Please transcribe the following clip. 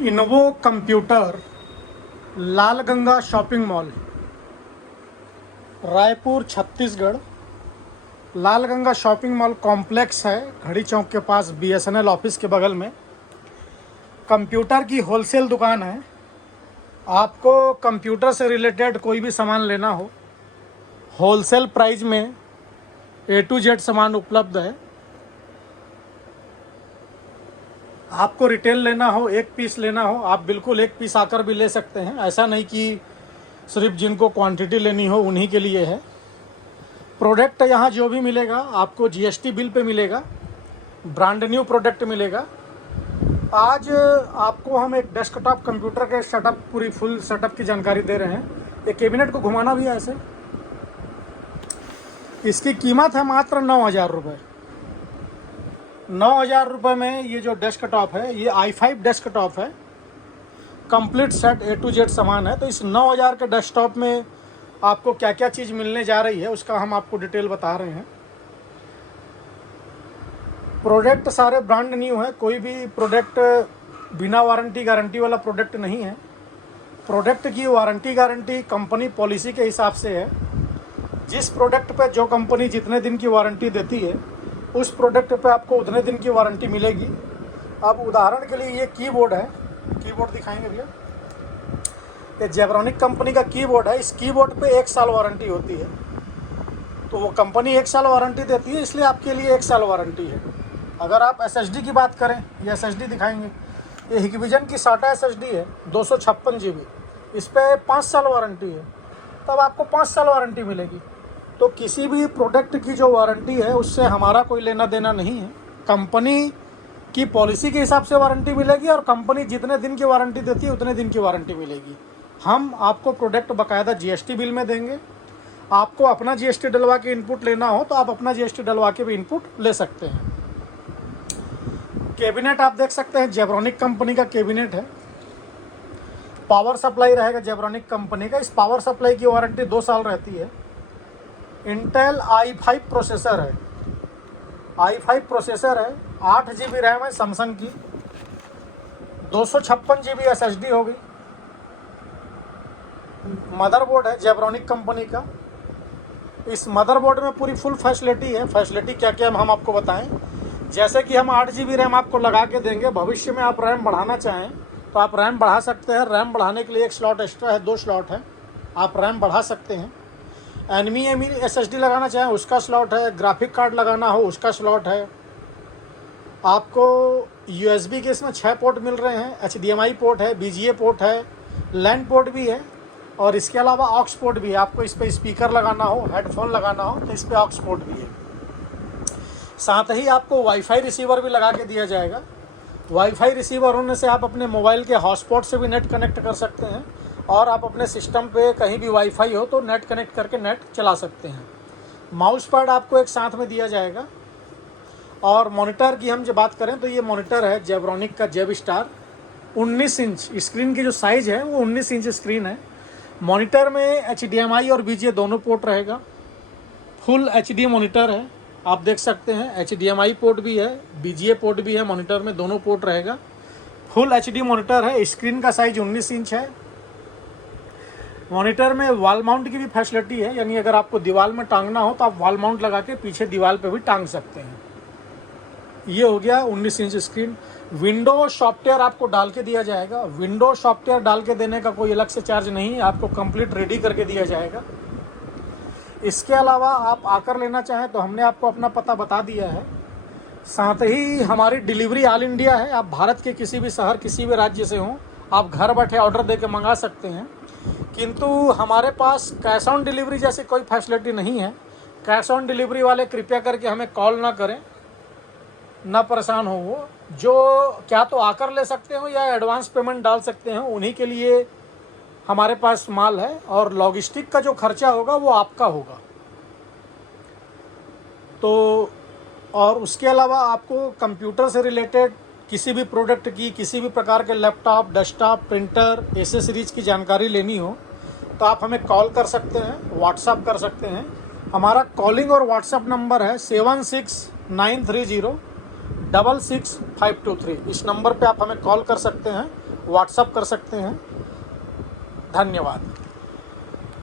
इनोवो computer, लाल Ganga shopping mall, Raipur Chhattisgarh. लाल Ganga shopping mall complex है, घड़ी चौक के पास, BSNL ऑफिस के बगल में। कंप्यूटर की होलसेल दुकान है। आपको कंप्यूटर से रिलेटेड कोई भी सामान लेना हो, होलसेल प्राइस में A to Z सामान उपलब्ध है। आपको रिटेल लेना हो, एक पीस लेना हो, आप बिल्कुल एक पीस आकर भी ले सकते हैं। ऐसा नहीं कि सिर्फ जिनको क्वांटिटी लेनी हो उन्हीं के लिए है। प्रोडक्ट यहाँ जो भी मिलेगा आपको GST बिल पे मिलेगा, ब्रांड न्यू प्रोडक्ट मिलेगा। आज आपको हम एक डेस्कटॉप कंप्यूटर के सेटअप, पूरी फुल सेटअप की जानकारी दे रहे हैं। एक कैबिनेट को घुमाना भी है ऐसे। इसकी कीमत है मात्र 9,000 रुपये। 9,000 रुपये में ये जो डेस्कटॉप है, ये i5 डेस्कटॉप है। Complete set A to Z सामान है। तो इस 9,000 के डेस्कटॉप में आपको क्या क्या चीज़ मिलने जा रही है उसका हम आपको डिटेल बता रहे हैं। प्रोडक्ट सारे ब्रांड न्यू है, कोई भी प्रोडक्ट बिना वारंटी गारंटी वाला प्रोडक्ट नहीं है। प्रोडक्ट की वारंटी गारंटी कंपनी पॉलिसी के हिसाब से है। जिस प्रोडक्ट पे जो कंपनी जितने दिन की वारंटी देती है, उस प्रोडक्ट पे आपको उतने दिन की वारंटी मिलेगी। अब उदाहरण के लिए ये कीबोर्ड है, कीबोर्ड दिखाएंगे भैया। ये जेब्रॉनिक कंपनी का कीबोर्ड है। इस कीबोर्ड पे 1 साल वारंटी होती है। तो वो कंपनी 1 साल वारंटी देती है, इसलिए आपके लिए 1 साल वारंटी है। अगर आप SSD की बात करें, ये SSD दिखाएंगे, ये हिकविजन की SATA SSD है 256 GB। इस पर 5 साल वारंटी है, तब आपको 5 साल वारंटी मिलेगी। तो किसी भी प्रोडक्ट की जो वारंटी है उससे हमारा कोई लेना देना नहीं है। कंपनी की पॉलिसी के हिसाब से वारंटी मिलेगी और कंपनी जितने दिन की वारंटी देती है उतने दिन की वारंटी मिलेगी। हम आपको प्रोडक्ट बाकायदा GST बिल में देंगे। आपको अपना GST डलवा के इनपुट लेना हो तो आप अपना GST डलवा के भी इनपुट ले सकते हैं। कैबिनेट आप देख सकते हैं, जेब्रॉनिक कंपनी का कैबिनेट है। पावर सप्लाई रहेगा जेब्रॉनिक कंपनी का। इस पावर सप्लाई की वारंटी 2 साल रहती है। इंटेल i5 प्रोसेसर है, i5 प्रोसेसर है, 8 GB रैम है सैमसंग की, 256 GB SSD होगी। मदरबोर्ड है जेब्रॉनिक कंपनी का। इस मदरबोर्ड में पूरी फुल फैसिलिटी है। फैसिलिटी क्या क्या हम आपको बताएं, जैसे कि हम 8 GB रैम आपको लगा के देंगे। भविष्य में आप रैम बढ़ाना चाहें तो आप रैम बढ़ा सकते हैं। रैम बढ़ाने के लिए 1 स्लॉट एक्स्ट्रा है, 2 स्लॉट है, आप रैम बढ़ा सकते हैं। NVMe SSD लगाना चाहें उसका स्लॉट है। ग्राफिक कार्ड लगाना हो उसका स्लॉट है। आपको USB के इसमें 6 पोर्ट मिल रहे हैं। HDMI पोर्ट है, BGA पोर्ट है, LAN पोर्ट भी है और इसके अलावा ऑक्स पोर्ट भी है। आपको इस पर स्पीकर लगाना हो, हेडफोन लगाना हो तो इस पर ऑक्स पोर्ट भी है। साथ ही आपको वाईफाई रिसीवर भी लगा के दिया जाएगा। वाईफाई रिसीवर होने से आप अपने मोबाइल के हॉटस्पॉट से भी नेट कनेक्ट कर सकते हैं और आप अपने सिस्टम पे कहीं भी वाईफाई हो तो नेट कनेक्ट करके नेट चला सकते हैं। माउस पैड आपको एक साथ में दिया जाएगा। और मॉनिटर की हम जब बात करें तो ये मॉनिटर है जेब्रॉनिक का जेब स्टार 19 इंच। स्क्रीन की जो साइज़ है वो 19 इंच स्क्रीन है। मॉनिटर में HDMI और BGA दोनों पोर्ट रहेगा। फुल HD मॉनिटर है, आप देख सकते हैं। HDMI पोर्ट भी है, BGA पोर्ट भी है, मॉनिटर में दोनों पोर्ट रहेगा। फुल HD मॉनिटर है। स्क्रीन का साइज 19 इंच है। मॉनिटर में वॉल माउंट की भी फैसिलिटी है, यानी अगर आपको दीवार में टांगना हो तो आप वॉल माउंट लगा के पीछे दीवार पे भी टांग सकते हैं। ये हो गया 19 इंच स्क्रीन। विंडो सॉफ्टवेयर आपको डाल के दिया जाएगा। विंडो सॉफ्टवेयर डाल के देने का कोई अलग से चार्ज नहीं है, आपको कंप्लीट रेडी करके दिया जाएगा। इसके अलावा आप आकर लेना चाहें तो हमने आपको अपना पता बता दिया है। साथ ही हमारी डिलीवरी ऑल इंडिया है। आप भारत के किसी भी शहर, किसी भी राज्य से हों, आप घर बैठे ऑर्डर दे के मंगा सकते हैं। किंतु हमारे पास कैश ऑन डिलीवरी जैसी कोई फैसिलिटी नहीं है। कैश ऑन डिलीवरी वाले कृपया करके हमें कॉल ना करें, ना परेशान हो। वो जो क्या तो आकर ले सकते हो या एडवांस पेमेंट डाल सकते हैं, उन्हीं के लिए हमारे पास माल है। और लॉजिस्टिक का जो खर्चा होगा वो आपका होगा। तो और उसके अलावा आपको कंप्यूटर से रिलेटेड किसी भी प्रोडक्ट की, किसी भी प्रकार के लैपटॉप, डेस्कटॉप, प्रिंटर, एसेसरीज की जानकारी लेनी हो तो आप हमें कॉल कर सकते हैं, व्हाट्सअप कर सकते हैं। हमारा कॉलिंग और व्हाट्सअप नंबर है 7693066523। इस नंबर पे आप हमें कॉल कर सकते हैं व्हाट्सअप कर सकते हैं। धन्यवाद।